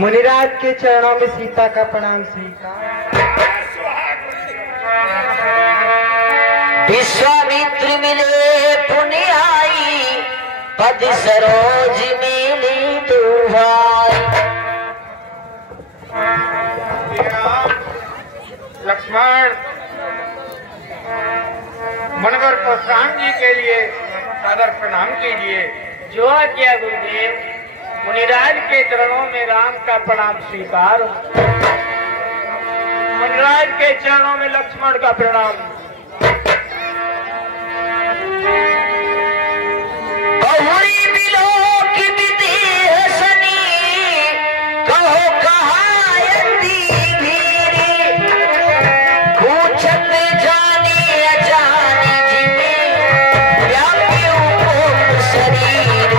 मुनिराज के चरणों में सीता का प्रणाम स्वीकार। विश्वामित्र मिले पुण्य आई, पद सरोज मिली दुहाई। लक्ष्मण मनोहर को राम जी के लिए सादर प्रणाम कीजिए। जो आज्ञा गुरुदेव। मुनिराज के चरणों में राम का प्रणाम स्वीकार। मुनिराज के चरणों में लक्ष्मण का प्रणाम। बहुरी मिलो की विधि हसनी, कहो कहाँ यति भीरी, पूछत जानी अजानी जिमे, व्यापी उपम शरीर।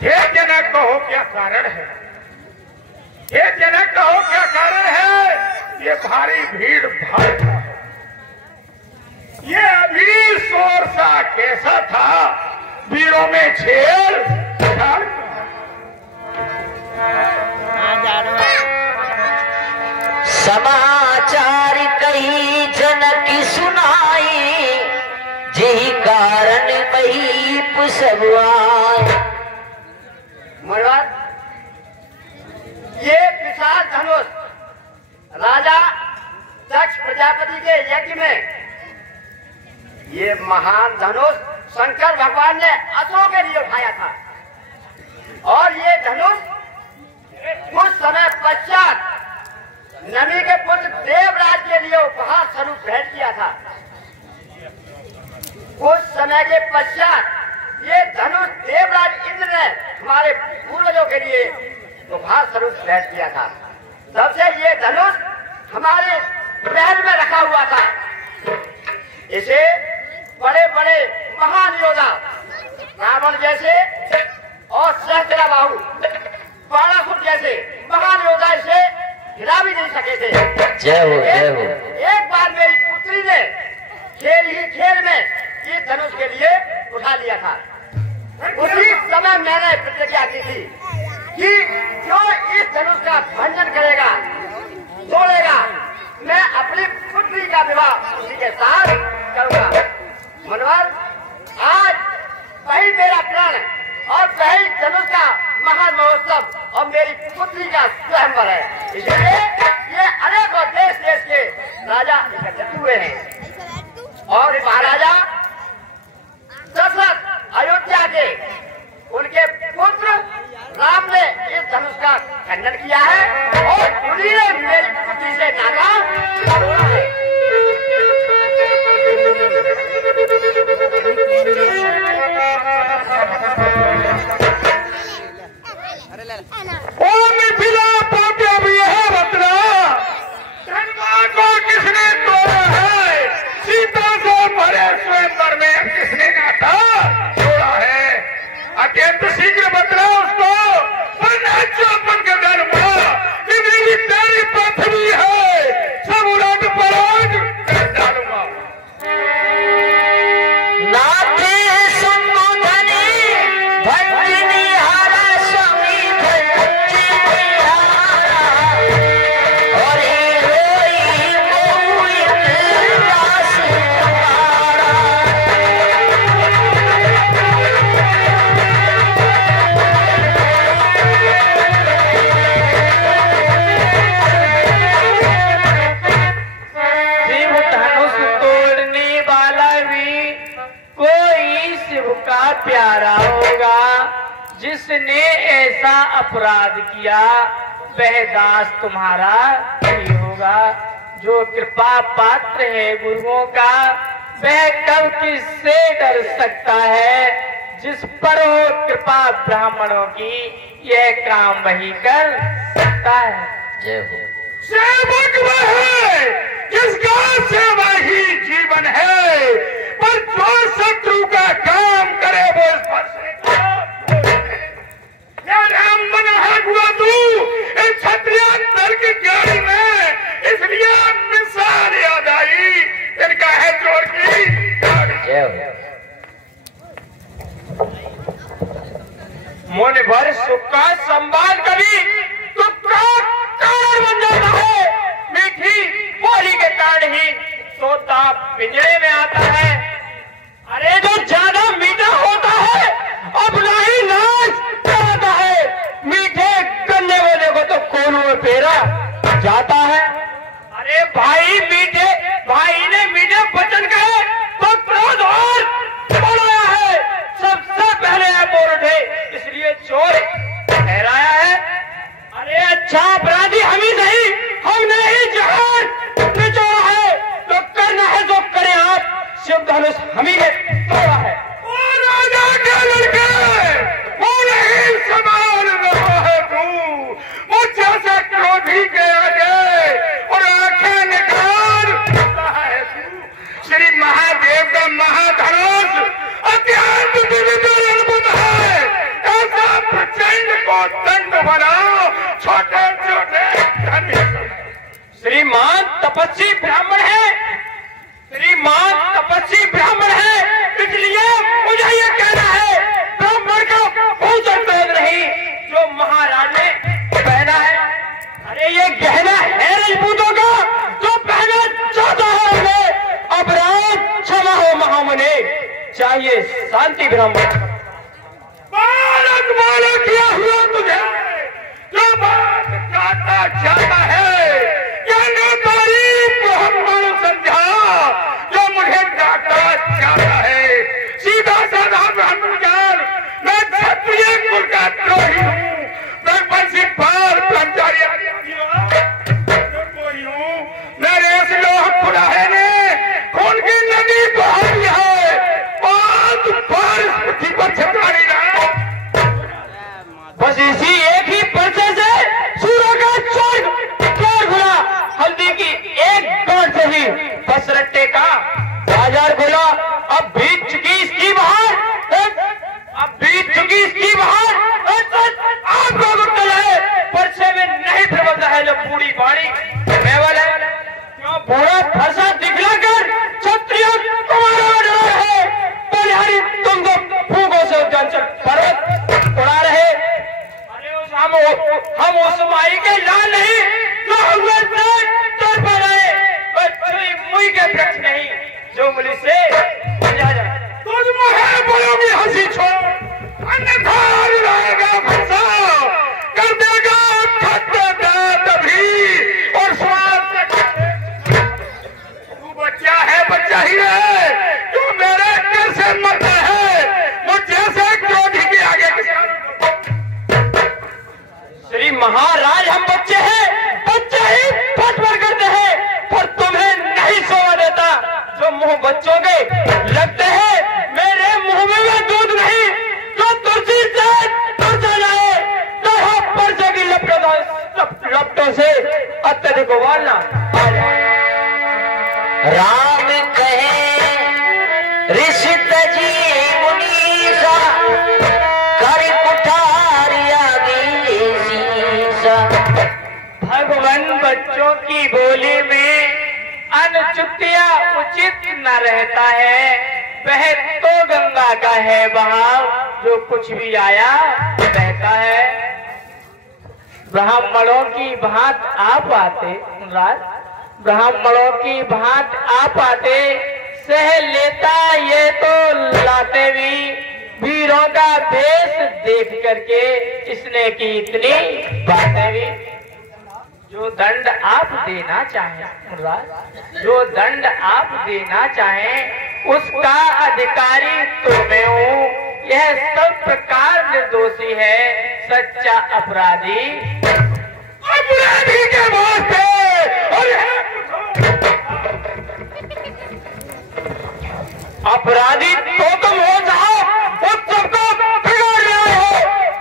हे जनक कहो क्या कारण है? हे जनक कहो क्या कारण है? ये भारी भीड़ भाड़ का है। ये अभी शोर सा कैसा था? वीरों में छेड़ छाड़। समाचार कही जनक सुनाई, यही कारण महीप सब आए। मनोहर, ये विशाल धनुष राजा दक्ष प्रजापति के यज्ञ में ये महान धनुष शंकर भगवान ने असुरों के लिए उठाया था और ये धनुष कुछ समय पश्चात नमी के पुत्र देवराज के लिए उपहार स्वरूप भेंट किया था। कुछ समय के पश्चात ये धनुष देवराज इंद्र ने हमारे पूर्वजों के लिए उपहार स्वरूप भेंट किया था। तब से ये धनुष हमारे महल में रखा हुआ था। इसे बड़े बड़े महान योद्धा रावण जैसे और सहस्त्रबाहु बाणासुर जैसे महान योद्धा इसे हिला भी नहीं सके थे। जय हो जय हो। एक बार मेरी पुत्री ने खेल ही खेल में इस धनुष के लिए उठा लिया था। उसी समय मैंने प्रतिज्ञा की थी कि जो इस धनुष का भंजन करेगा, तोड़ेगा, मैं अपनी पुत्री का विवाह उसी के साथ करूंगा। मनोहर, आज वही मेरा प्रण और वही धनुष का महान महोत्सव और मेरी पुत्री का स्वयंवर है। इसलिए ये अनेकों देश देश के राजा एकत्रित हुए हैं और महाराजा दशरथ अयोध्या के उनके पुत्र राम ने इस धनुष का खंडन किया है और उन्हीं ने मेरी पुत्री से नाता तोड़ा है। किसने तोड़ा है? सीता से भरे स्वयंवर में किसने नाता जोड़ा है? अत्यंत शीघ्र बतला उसको, वरना चौपन के घर में तेरी पृथ्वी है, सब उलट पलट कर डालूंगा। नाथे संबोधने भंजनी हारा स्वामी भंजनी हारा, और रोई मोहित दास तुम्हारा। शिव धनुष तोड़ने वाला भी कोई शिव का प्यारा होगा। जिसने ऐसा अपराध किया वह दास तुम्हारा ही होगा। जो कृपा पात्र है गुरुओं का, वह कब किससे डर सकता है। जिस पर हो कृपा ब्राह्मणों की, यह काम वही कर सकता है। जय हो। सेवक वह है जिसका सेवा ही जीवन है, पर जो शत्रु का काम करे वो इस पर से मन है हुआ तू इन क्षत्रिय दल की ज्ञानी में, इसलिए मन भर सुख का संवाद कभी दुख का कारण बन जाता है। मीठी बोली के कारण ही तोता पिंजरे में आता है। अरे जो ज्यादा मीठा होता है अपना ही नाश कराता है। मीठे गन्ने वाले को तो कोनों में फेरा जाता है। अरे भाई ने मीठे वचन कहे तो क्रोध और बढ़ाया है। सबसे पहले है बोल उठे, इसलिए चोर ठहराया है। अरे अच्छा अपराधी हम ही नहीं, हमने ही जहान निचोड़ा है। तो करना है जो करे आप, शिव धनुष हम ही ने तोड़ा है। राजा के लड़के बोले ही समान रहा है तू, मुझे से क्रोधी के आगे और आंखें निकाल रहा है तू। श्री महादेव का महाधनुष अत्यंत दिव्य अद्भुत है। ऐसा प्रचंड को दंड बनाओ छोटे छोटे धनुष। श्रीमान तपस्वी ब्राह्मण है, श्रीमान तपस्वी ब्राह्मण है, इसलिए मुझे ये कहना है ब्राह्मण का बहुत क्रोध नहीं जो महाराज ने पहना है। अरे ये गहना है राजपूतों का जो पहना चाहता है हमें। अपराध क्षमा हो महामुने, चाहिए शांति ब्राह्मण। बालक बालक किया हुआ तुझे जो बात चाहता चाहता है, क्या ब्राह्मण समझा जो मुझे डांटा चाहता है। सीधा साधा ब्राह्मण ज्ञान, मैं क्षत्रिय कुल का द्रोही हूँ, मैं वंशीपाल ब्रह्मचारी हूँ। मेरे इस लोह खुड़ाहे ने खून की नदी बहा दी है। पांच बार पृथ्वी पर छिपाड़ी रहा, बस इसी एक ही पर्चे से सूर्य का चोर खुला। हल्दी की एक गांठ से ही बस रट्टे का बाजार खुला। अब बीत चुकी इसकी बहार, अब बीत चुकी इसकी बहार। आपको गुप्तल है, पर्चे में नहीं फिरवता है जो बूढ़ी बाड़ी मेवल है। क्यों बूढ़ा फरसा दिखलाकर क्षत्रिय तुम्हारे में डरा है। बलिहारी तुम तो फूकों से उद्यांचल पर्वत उड़ा रहे। हम उस माई के लाल नहीं जो हमसे तोड़ पा रहे, मुई के वृक्ष नहीं जो मुझ से जा जाए। तुझ मुझे बोलोगी हंसी छोड़, अन्यथा रहेगा फंसा कर देगा तभी और स्वाद। तू बच्चा है, बच्चा ही है जो मेरे घर से मरता है। मुझे से क्रोधी के आगे श्री महाराज हम बच्चे हैं, बच्चे ही फटफट करते हैं, पर तुम्हें नहीं सोवा देता जो मुंह बच्चों के लगते हैं। मेरे मुंह में भी दूध नहीं जो तुलसी से तुरचा जाए। तो पर्चे की लपटों से अत्यधिक उबालना आ जाए। राम कहे ऋषि तजी मुनीसा कर कुठारिया भगवान बच्चों की बोली में अनुचित्या उचित न रहता है। वह तो गंगा का है बहाव, जो कुछ भी आया बहता है। ब्राह्मणों की भांत आप आते, ब्राह्मणों की भांत आप आते, सह लेता ये तो लाते भी। वीरों का भेष देख करके इसने की इतनी बातें भी। जो दंड आप देना चाहें, जो दंड आप देना चाहें, उसका अधिकारी तो मैं हूँ। यह सब प्रकार निर्दोषी है, सच्चा अपराधी अपराधी के वास्ते और अपराधी तो तुम हो जाओ, उस सबको बिगाड़ रहे हो।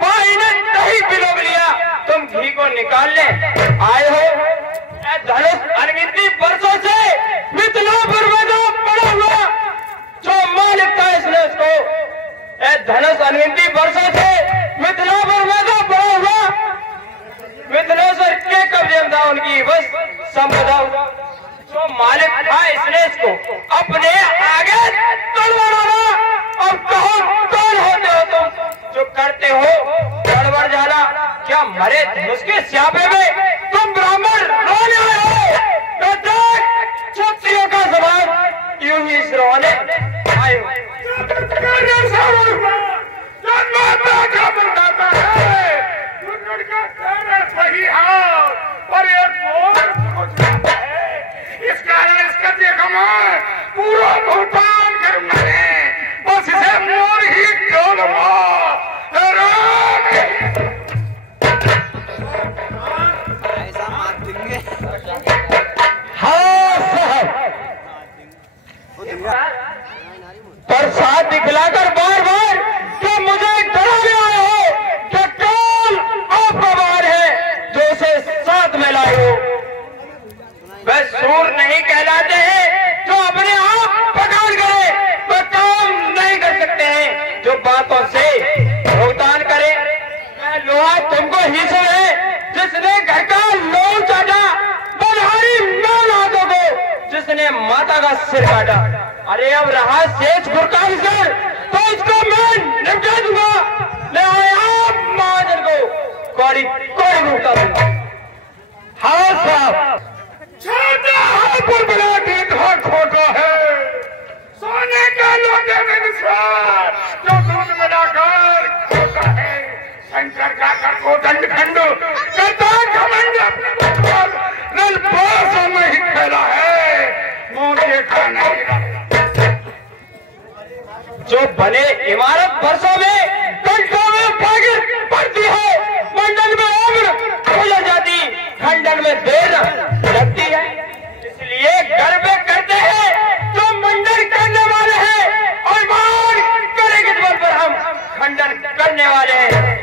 भाई ने दही पिलोग लिया, तुम घी को निकाल ले आए हो। धनुष अनगिनती वर्षों से मिथिलापुर में जो पड़ा हुआ, जो मालिक था इसने उसको, धनुष अनगिनती वर्षों से मिथिलापुर में जो पड़ा हुआ, मिथिलेश्वर के कब्जे में था उनकी बस संपदा। जो मालिक था इसने इसको अपने आगे तोड़वाना। अब कहो कौन होते हो तुम जो करते हो गड़बड़ जाला, क्या मरे धनुष के स्यापे में तुम ब्राह्मण रोने आए हो? तो देख क्षत्रियों का जवाब यूं ही इस रोने आए हो। सही है, पर इस कारण इसका देखा मैं पूरा भुगतान करूंगा, बस इसे मोर ही खोलूंगा। हाँ साहब, प्रसाद दिखलाकर बार बार कि मुझे डराने आए हो, कि कौन आपका बार है जो उसे साथ में लाए हो। वह सूर नहीं कहलाते हैं जो अपने आप पकड़ करे, वह काम नहीं कर सकते हैं जो बातों से भुगतान करे। वह लोहा तुमको ही से है जिसने घर का लोन चाटा, बलहारी मैं हाथों को जिसने माता का सिर काटा। अरे अब रहा शेष गुरका सर, तो इसको मैं निपटा दूंगा। ले आया महाजन को कौड़ी कौड़ी भुगता दूंगा। हाँ साहब, छोटा हापुर बना के घर खोटा है, सोने का लोटे में निशान जो दूध में डाकर खोटा है। शंकर जाकर को दंड खंड करता घमंड अपने मुख नल पासों में ही खेला है, मुंह देखा नहीं रहा। जो बने इमारत वर्षों में कंठों में भागिर पड़ती है, मंडल में उम्र गुजर जाती, खंडन में देर लगती है। इसलिए गर्व करते हैं जो मंडन करने वाले हैं, और मान करेंगे बल पर हम खंडन करने वाले हैं।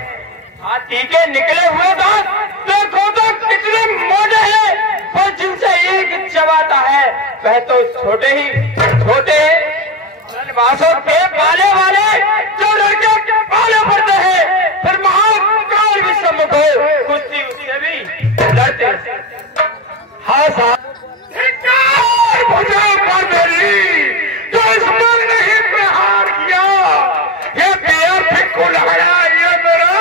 हाथी के निकले हुए दांत देखो तो कितने मोटे हैं, और जिनसे एक चबाता है वह तो छोटे ही छोटे हैं। बासों के पाले वाले जो लड़के पाले पड़ते हैं, फिर महाकाल भी सम्मुख हो कुश्ती उससे भी लड़ते हैं। हाँ साहब, जो इस मन ने ही प्रहार किया, ये पैर फिक्कू लगाया, ये मेरा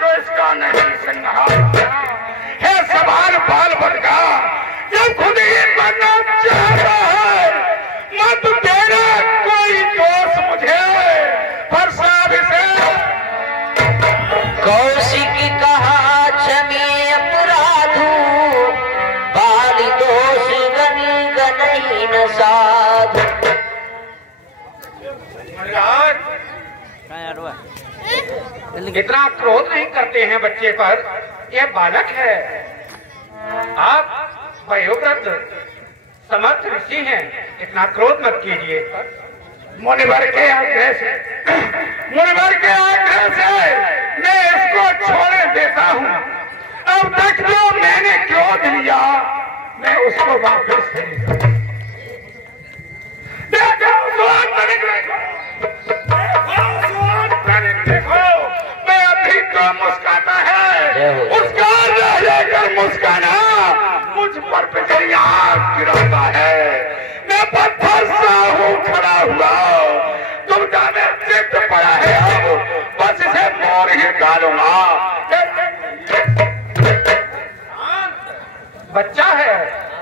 जो इसका नहीं संहार है। सवाल बाल बटका ये खुद ही बनना चाहता है, मत देना कोई दोष मुझे, पर साहब इसे कौशिकी कहा क्षमे अपराधु, बाली दोष गनी गनई न साधु। इतना क्रोध नहीं करते हैं बच्चे पर, यह बालक है। आप वयोवृद्ध समर्थ ऋषि हैं, इतना क्रोध मत कीजिए। मुनिवर के आग्रह से मैं इसको छोड़े देता हूँ। अब तक जो मैंने क्रोध लिया मैं उसको वापस देखो, मैं अभी तो मुस्काता है, उसका लेकर मुस्काना मुझ पर बिजलियां गिराता है। मैं पत्थर सा हूँ खड़ा हुआ, तुम जाने चित्त पड़ा है, अब बस इसे मोर ही डालूंगा। बच्चा है,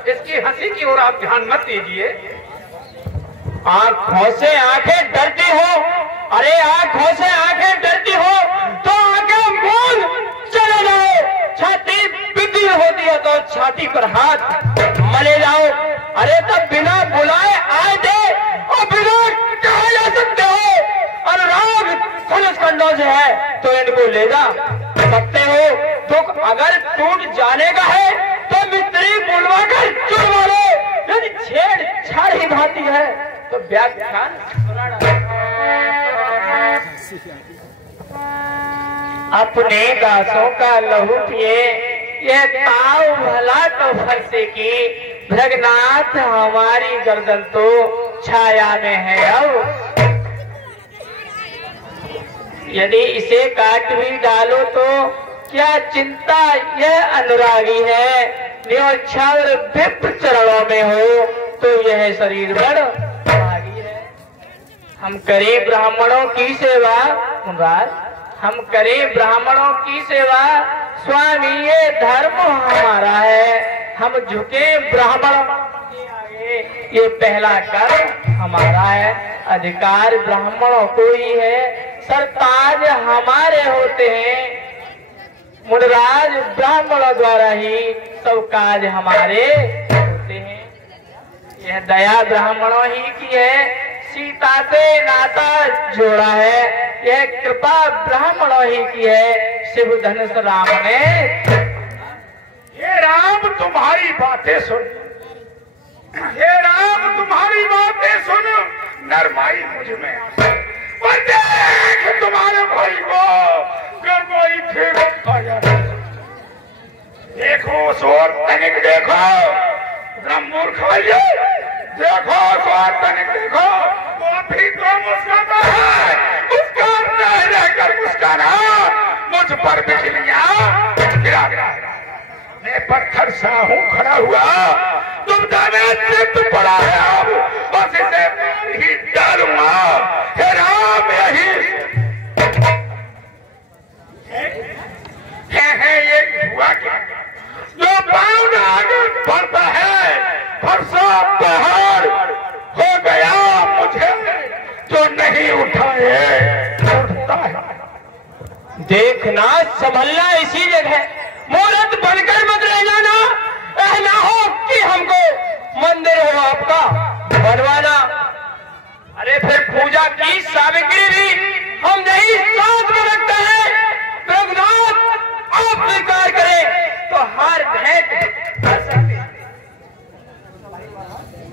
इसकी हंसी की ओर आप ध्यान मत दीजिए। आंखों से आंखें डरती हो, अरे आंखों से आंखें डरती हो तो आंखें मूंद चले जाओ। छाती बिगड़ी होती है तो छाती पर हाथ मले जाओ। अरे तब बिना बुलाए आए थे और बिना कहे जा सकते हो। अनुराग धनुष खंडों से है तो इनको ले जा सकते हो। दुख अगर टूट जाने का है तो मिस्त्री बुलवा कर चुनवा लो। यदि छेड़छाड़ ही भाती है तो व्याख्यान सुनाना। अपने दासों का लहू पिए यह ताव भला तो फंसे की। भ्रगनाथ हमारी गर्दन तो छाया में है अब। यदि इसे काट भी डालो तो क्या चिंता, यह अनुरागी है। नियोच्छावर विप्र चरणों में हो तो यह शरीर बड़ भागी है। हम करें ब्राह्मणों की सेवा, हम करें ब्राह्मणों की सेवा। स्वामी ये धर्म हमारा है, हम झुके ब्राह्मणों के आगे, ये पहला कर्म हमारा है। अधिकार ब्राह्मणों को ही है, सरताज हमारे होते हैं, मुंडराज ब्राह्मणों द्वारा ही सब काज हमारे होते हैं। यह दया ब्राह्मणों ही की है, सीता से नाता जोड़ा है, यह कृपा ब्राह्मणों ही की है, शिव धनुष राम ने। हे राम तुम्हारी बातें सुन, हे राम तुम्हारी बातें सुन, नरमाई मुझ में। पर देख तुम्हारे भाई को कोई फिर देखो सोर तनिक देखो, मूर्ख भैया देखो सोर तनिक देखो, वो भी तो मुस्कुराता है, मुस्कुराता रहकर मुस्कुराना मुझ पर बिजलियां गिरा गिरा। मैं पत्थर सा हूँ खड़ा हुआ, तुम जाने चित्त पड़ा है, अब बस इसे ही डालूंगा। हे राम यही है ये हुआ क्या, जो पाँव आगे बढ़ता है फरसा पहाड़ हो गया मुझे, जो नहीं उठाए उठता है। देखना संभलना इसी जगह, मूर्त बनकर मत रह जाना, कहना हो कि हमको मंदिर हो आपका बनवाना। अरे फिर पूजा की सामग्री भी हम नहीं साथ में रखते हैं। रघुनाथ आप स्वीकार करें तो हार भेंट कर सकते हैं।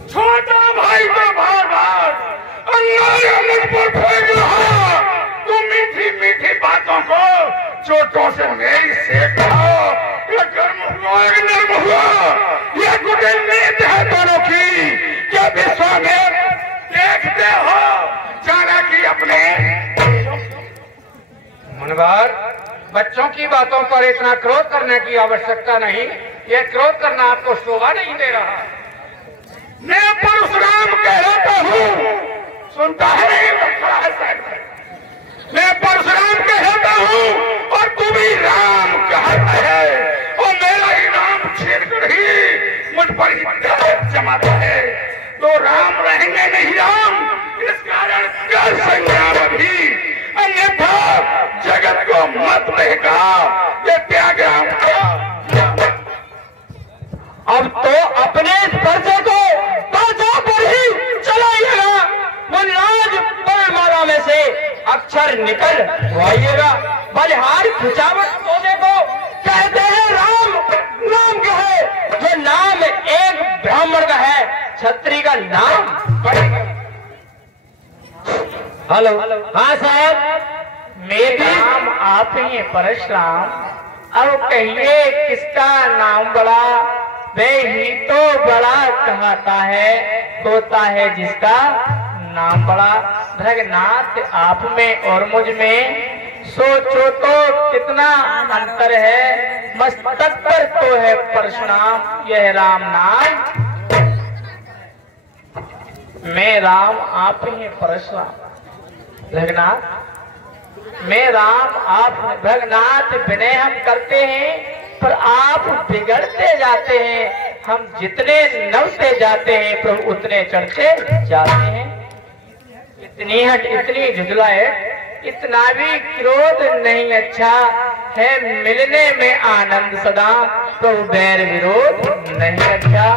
छोटा भाई को बार बार अल्लाह मुझ पर फेंक रहा, तुम मीठी मीठी बातों को चोटों से मेरी सेक रहा। ये गर्म हुआ कि नर्म हुआ, ये कुटिल नीति है दोनों की, क्या विश्वामित्र देखते हो जाना कि अपने मुनिवर, बच्चों की बातों पर इतना क्रोध करने की आवश्यकता नहीं, ये क्रोध करना आपको शोभा नहीं दे रहा। मैं परशुराम कहलाता हूँ, सुनता है मैं परशुराम कहलाता हूँ और तू भी राम कहता है, और मेरा ही नाम छीनकर ही मुझ पर ही जमाता है, तो राम रहेंगे नहीं राम, इस कारण कर संग्राम अभी, अन्यथा जगत को मत बहका, ये त्याग राम का। अब तो अपने पर्चे को पर्चा पर ही चलाइएगा, मुनिराज बलमाला में से अक्षर निकल आइएगा। बलिहार खिंचावट सोने को कहते हैं राम, नाम क्या है, जो नाम एक ब्राह्मण का है, छत्री का नाम पड़ेगा। हेलो, हाँ साहब, मेरे नाम आप ही हैं परशुराम। अब कहिए किसका नाम बड़ा, वे ही तो बड़ा कहता है, होता है जिसका नाम बड़ा। भगनाथ आप में और मुझ में सोचो तो कितना अंतर है, मस्तक पर तो है परशुराम यह राम नाम, मैं राम आप ही हैं परशुराम। भगनाथ मैं राम आप, भगनाथ विनय हम करते हैं पर आप बिगड़ते जाते हैं, हम जितने नवते जाते हैं प्रभु उतने चढ़ते जाते हैं। इतनी हट इतनी झुझलाहट, इतना भी क्रोध नहीं अच्छा है, मिलने में आनंद सदा, प्रभु बैर विरोध नहीं अच्छा।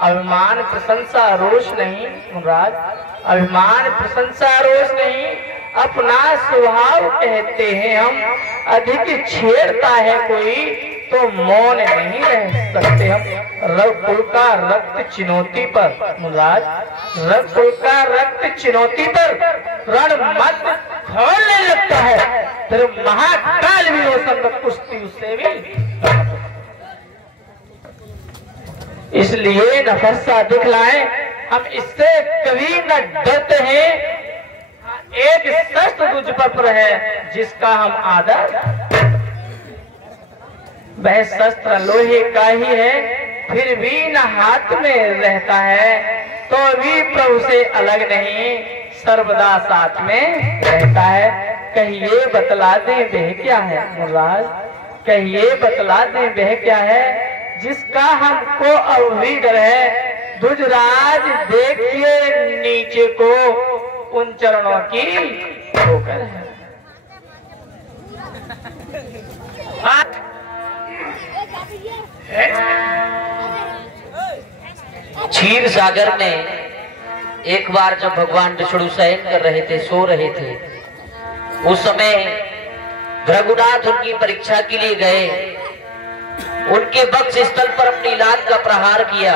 अभिमान प्रशंसा रोष नहीं मुराद, अभिमान प्रशंसा रोष नहीं, अपना स्वभाव कहते हैं हम, अधिक छेड़ता है कोई तो मौन नहीं रह सकते हम। रघुकुल का रक्त चुनौती पर मुराद, रघुकुल का रक्त चुनौती पर रण मत खोलने लगता है, फिर महाकाल भी हो सकता कुश्ती उससे भी। इसलिए नफसा दिखलाए हम, इससे कभी न डरते हैं। एक शस्त्र तुझ पर है जिसका हम आदर, वह शस्त्र लोहे का ही है, फिर भी न हाथ में रहता है, तो भी प्रभु से अलग नहीं, सर्वदा साथ में रहता है। कहिए बतला दें वह क्या है मुराद, कहिए बतला दें वह क्या है जिसका हमको अवधि डर है। दुजराज देखिए नीचे को उन चरणों की ठोकर है। क्षीर सागर में एक बार जब भगवान विष्णु शयन कर रहे थे, सो रहे थे, उस समय भृगुनाथ उनकी परीक्षा के लिए गए। उनके वक्ष स्थल पर अपनी लात का प्रहार किया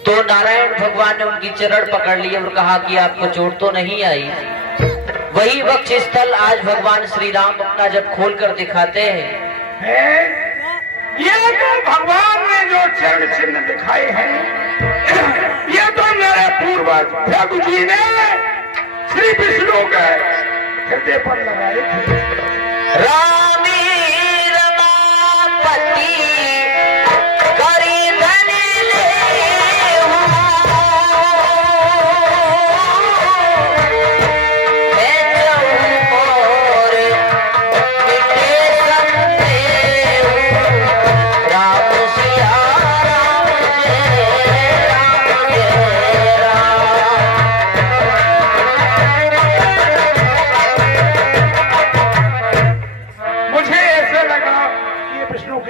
तो नारायण भगवान ने उनकी चरण पकड़ लिए और कहा कि आपको चोट तो नहीं आई। वही वक्ष स्थल आज भगवान श्री राम अपना जब खोल कर दिखाते हैं, ये तो भगवान ने जो चरण चिन्ह दिखाए हैं, ये तो मेरे पूर्वज भृगु जी ने श्री विष्णु के हृदय पर लगाए थे। रामी रमापति करी धन ले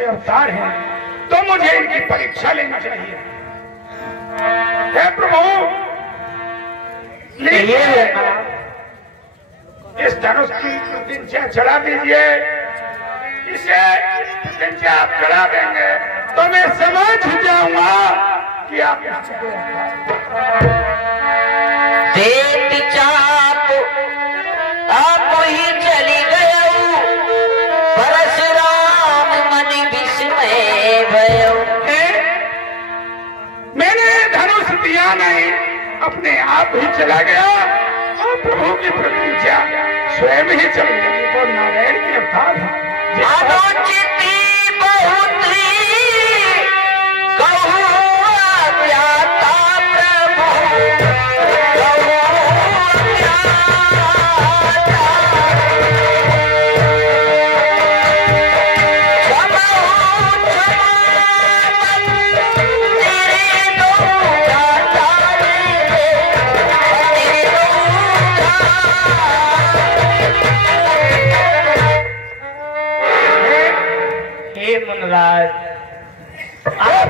अवतार है तो मुझे इनकी परीक्षा लेना चाहिए। हे प्रभु, लीजिए इस धनुष की प्रतिज्ञा चढ़ा दीजिए। इसे प्रतिज्ञा आप चढ़ा देंगे तो मैं समझ जाऊंगा कि आप देती चाप आप ही चली गए परशुराम मन विस्मय भयो। मैंने धनुष दिया नहीं, अपने आप ही चला गया और प्रभु की प्रतिज्ञा स्वयं ही चल गई। वो नारायण के अवतार है। अनुचिति बहुत्री कहूँ व्याता प्रभु कहूँ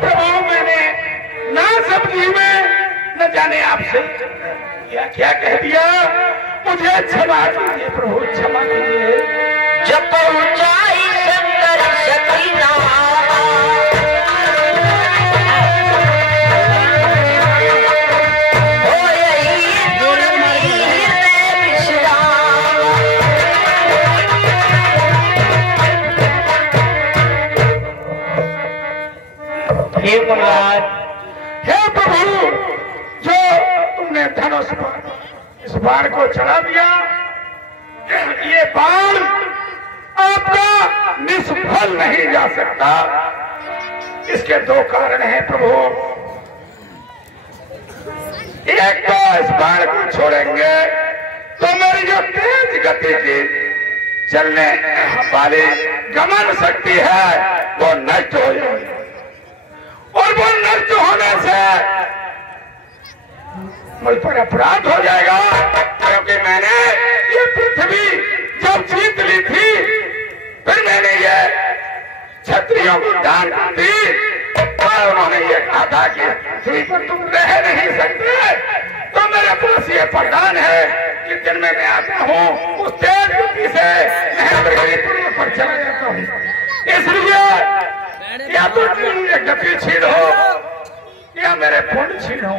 प्रभु, मैंने ना सब्जी में न जाने आपसे क्या कह दिया, मुझे क्षमा कीजिए प्रभु, क्षमा कीजिए। जब पहुंचाई शंकर सती हे मुराद, हे प्रभु, जो तुमने धनुष पर इस बाण को चढ़ा दिया, ये बाण आपका निष्फल नहीं जा सकता। इसके दो कारण हैं प्रभु। एक तो इस बाण को छोड़ेंगे तो मेरी जो तेज गति की चलने वाली गमन शक्ति है वो नष्ट हो जाएगी, और वो नष्ट होने से मुझ पर अपराध हो जाएगा, क्योंकि मैंने ये पृथ्वी जब जीत ली थी, फिर मैंने ये क्षत्रियों को दान दी और उन्होंने ये कहा था कि पृथ्वी पर तुम रह नहीं सकते, तो मेरे पास ये वरदान है कि दिन में मैं आता हूँ उस तेज गति से महेंद्रगिरी पर चला जाता हूँ। इसलिए या तो मेरी गति छीनो या मेरे पुण्य छीनो।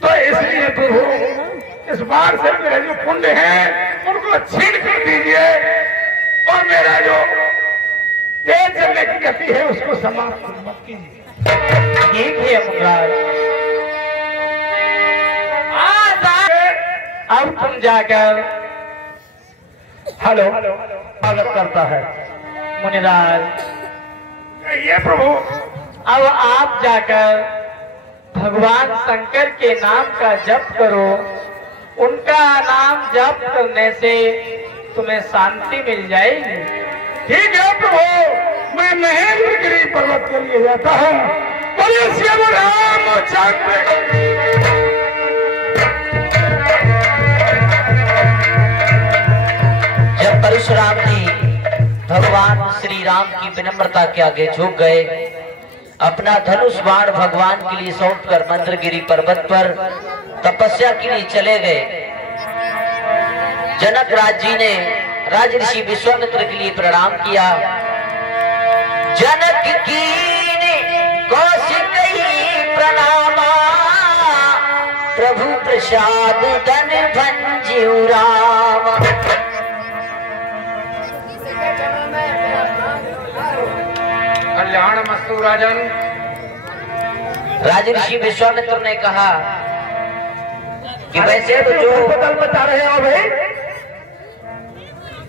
तो इसलिए प्रभु, इस बार से मेरे जो पुण्य हैं उनको छीन कर दीजिए और मेरा जो तेज चलने की गति है उसको समाप्त मत कीजिए। ठीक है मुराद, अब तुम जाकर हेलो स्वागत करता है मुनिराज। ये प्रभु, अब आप जाकर भगवान शंकर के नाम का जप करो उनका नाम जप करने से तुम्हें शांति मिल जाएगी। ठीक है प्रभु, मैं महेंद्रगिरी पर्वत के लिए जाता हूँ। बोलिए श्री रामचंद्र। जब परशुराम जी भगवान श्री राम की विनम्रता के आगे झुक गए, अपना धनुष बाण भगवान के लिए सौंपकर मंद्रगिरी पर्वत पर तपस्या के लिए चले गए। जनक राज जी ने राजऋषि विश्वामित्र के लिए प्रणाम किया। जनक की कौशिक प्रणामा, प्रभु प्रसाद धन भंजू राम। कल्याण मस्तु राजन। राजऋषि विश्वामित्र ने कहा कि वैसे तो जो बदल बता रहे हो भाई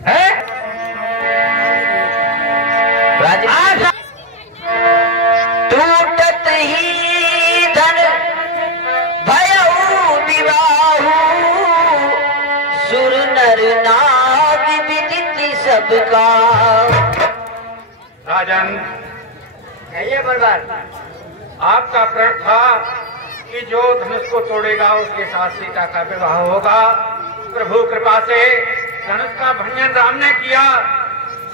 है? टूटत ही धन भयऊ विवाहु, सुर नर नाग विदित सबका। राजन, कहिए बर्बाद। आपका प्रण था कि जो धनुष को तोड़ेगा उसके साथ सीता का विवाह होगा। प्रभु कृपा से धनुष का भंजन राम ने किया।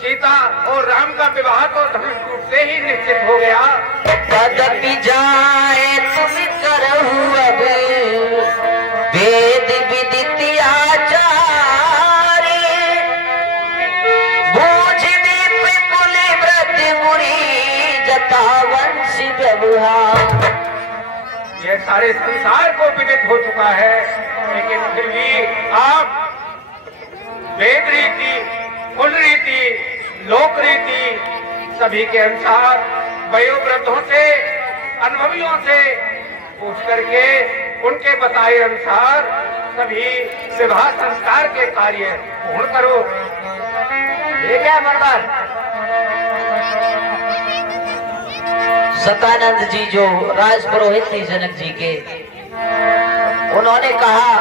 सीता और राम का विवाह तो धनुष टूटते ही निश्चित हो गया। तदपि जाए तुम करहु अब, वेद विदित आचार, बूझ विपुल व्रत मुनि, जता वंश व्यवहार। ये सारे संसार को विदित हो चुका है, लेकिन फिर भी आप वेद रीति, कुल रीति, लोक रीति सभी के अनुसार वयोवृद्धों से, अनुभवियों से पूछ करके उनके बताए अनुसार सभी विवाह संस्कार के कार्य पूर्ण करो। ठीक है बर्बाद। सतानंद जी जो राज पुरोहित थे जनक जी के, उन्होंने कहा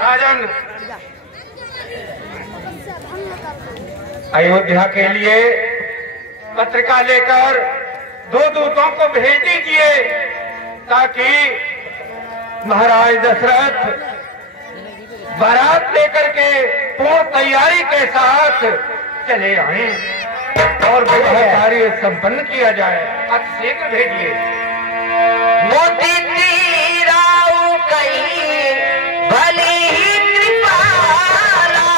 राजन, अयोध्या के लिए पत्रिका लेकर 2 दूतों को भेज दीजिए, ताकि महाराज दशरथ बारात लेकर के पूर्ण तैयारी के साथ चले आए और विवाह कार्य संपन्न किया जाए। अति शीघ्र भेजिए। मोती तीराऊ कहीं भली ही कृपाला,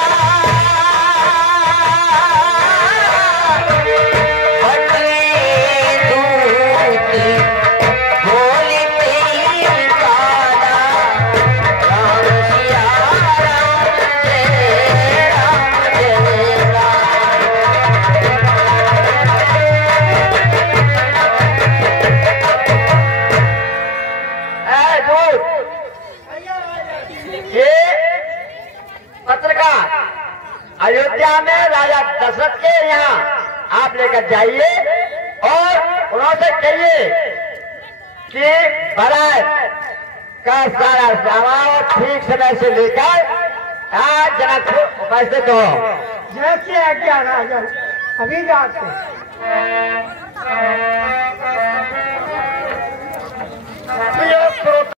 भटवे दूत बोलते ही काला, राम सिया राम जय राम जय राम। ये पत्रिका अयोध्या में राजा दशरथ के यहाँ आप लेकर जाइए और उन्होंने कहिए कि बारात का सारा सामान ठीक समय से लेकर आज जनकपुर उपस्थित हो। जैसे आज्ञा राजन, अभी जाते तो